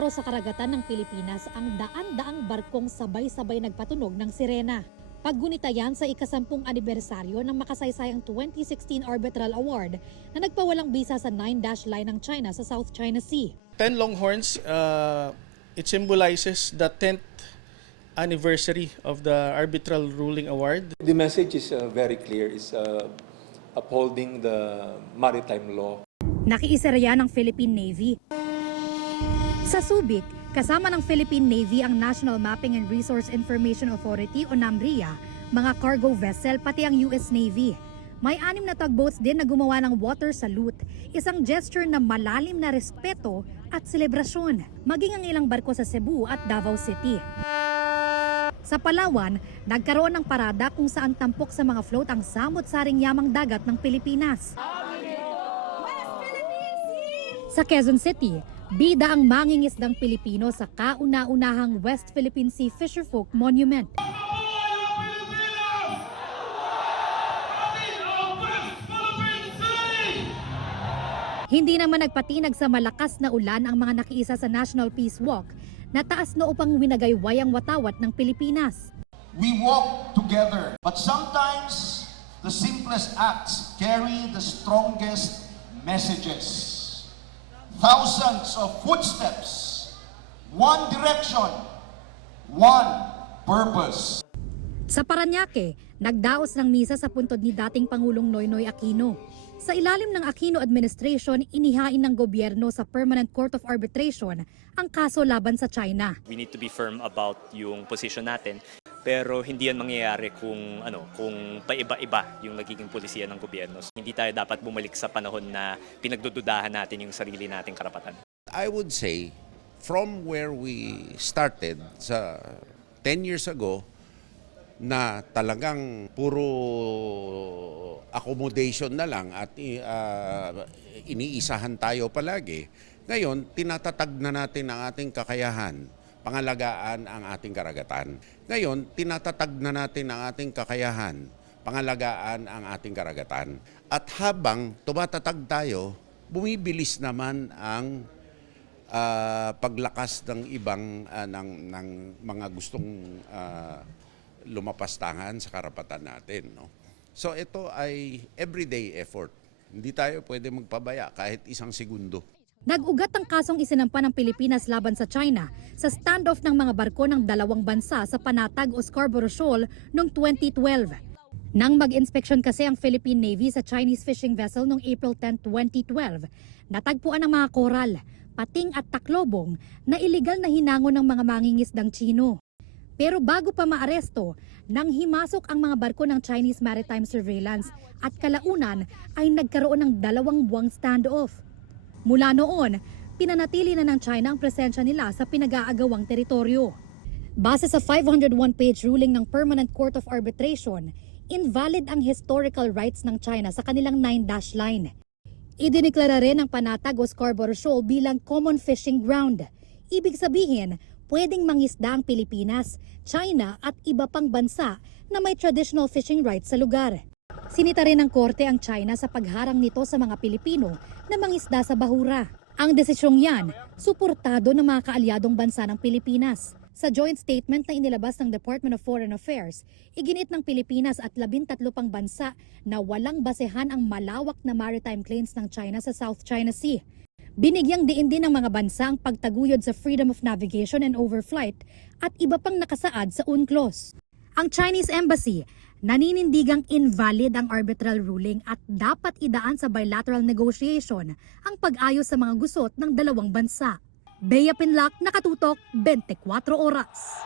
Mindoro sa karagatan ng Pilipinas ang daan-daang barkong sabay-sabay nagpatunog ng sirena. Paggunita yan sa ika-10 anibersaryo ng makasaysayang 2016 Arbitral Award na nagpawalang bisa sa 9-dash line ng China sa South China Sea. 10 Longhorns, it symbolizes the 10th anniversary of the Arbitral Ruling Award. The message is very clear, is upholding the maritime law. Nakiisa riyan ng Philippine Navy. Sa Subic, kasama ng Philippine Navy ang National Mapping and Resource Information Authority o NAMRIA, mga cargo vessel pati ang US Navy. May 6 na tugboats din na gumawa ng water salute, isang gesture na malalim na respeto at selebrasyon, maging ang ilang barko sa Cebu at Davao City. Sa Palawan, nagkaroon ng parada kung saan tampok sa mga float ang samot-saring yamang dagat ng Pilipinas. Sa Quezon City, bida ang mangingisdang Pilipino sa kauna-unahang West Philippine Sea Fisherfolk Monument. Hindi naman nagpatinag sa malakas na ulan ang mga nakiisa sa National Peace Walk na taas na upang winagayway ang watawat ng Pilipinas. We walk together, but sometimes the simplest acts carry the strongest messages. Thousands of footsteps, one direction, one purpose. Sa Parañaque, nagdaos ng misa sa puntod ni dating Pangulong Noynoy Aquino. Sa ilalim ng Aquino administration, inihain ng gobyerno sa Permanent Court of Arbitration ang kaso laban sa China. We need to be firm about yung position natin, pero hindi yan mangyayari kung paiba-iba yung nagiging polisiya ng gobyerno. Hindi tayo dapat bumalik sa panahon na pinagdududahan natin yung sarili nating karapatan. I would say from where we started sa 10 years ago na talagang puro accommodation na lang at iniisahan tayo palagi. Ngayon, tinatatag na natin ang ating kakayahan, pangalagaan ang ating karagatan. Ngayon, tinatatag na natin ang ating kakayahan, pangalagaan ang ating karagatan. At habang tumatatag tayo, bumibilis naman ang paglakas ng ibang ng mga gustong lumapastangan sa karapatan natin. No? So ito ay everyday effort. Hindi tayo pwede magpabaya kahit isang segundo. Nag-ugat ang kasong isinampa ng Pilipinas laban sa China sa standoff ng mga barko ng dalawang bansa sa Panatag o Scarborough Shoal noong 2012. Nang mag-inspeksyon kasi ang Philippine Navy sa Chinese fishing vessel noong April 10, 2012, natagpuan ang mga koral, pating at taklobong na iligal na hinangon ng mga mangingisdang Chino. Pero bago pa maaresto, nang himasok ang mga barko ng Chinese Maritime Surveillance at kalaunan ay nagkaroon ng 2 buwang standoff. Mula noon, pinanatili na ng China ang presensya nila sa pinag-aagawang teritoryo. Base sa 501-page ruling ng Permanent Court of Arbitration, invalid ang historical rights ng China sa kanilang 9-dash line. Idineklara rin ng Panatag o Scarborough Shoal bilang common fishing ground. Ibig sabihin, pwedeng mangisda ang Pilipinas, China at iba pang bansa na may traditional fishing rights sa lugar. Sinita rin ng korte ang China sa pagharang nito sa mga Pilipino na mangisda sa bahura. Ang desisyong yan, suportado ng mga kaalyadong bansa ng Pilipinas. Sa joint statement na inilabas ng Department of Foreign Affairs, iginit ng Pilipinas at 13 pang bansa na walang basehan ang malawak na maritime claims ng China sa South China Sea. Binigyang diin din ng mga bansa ang pagtaguyod sa freedom of navigation and overflight at iba pang nakasaad sa UNCLOS. Ang Chinese Embassy, naninindigang invalid ang arbitral ruling at dapat idaan sa bilateral negotiation ang pag-ayos sa mga gusot ng dalawang bansa. Bea Pinlac, Nakatutok, 24 Oras.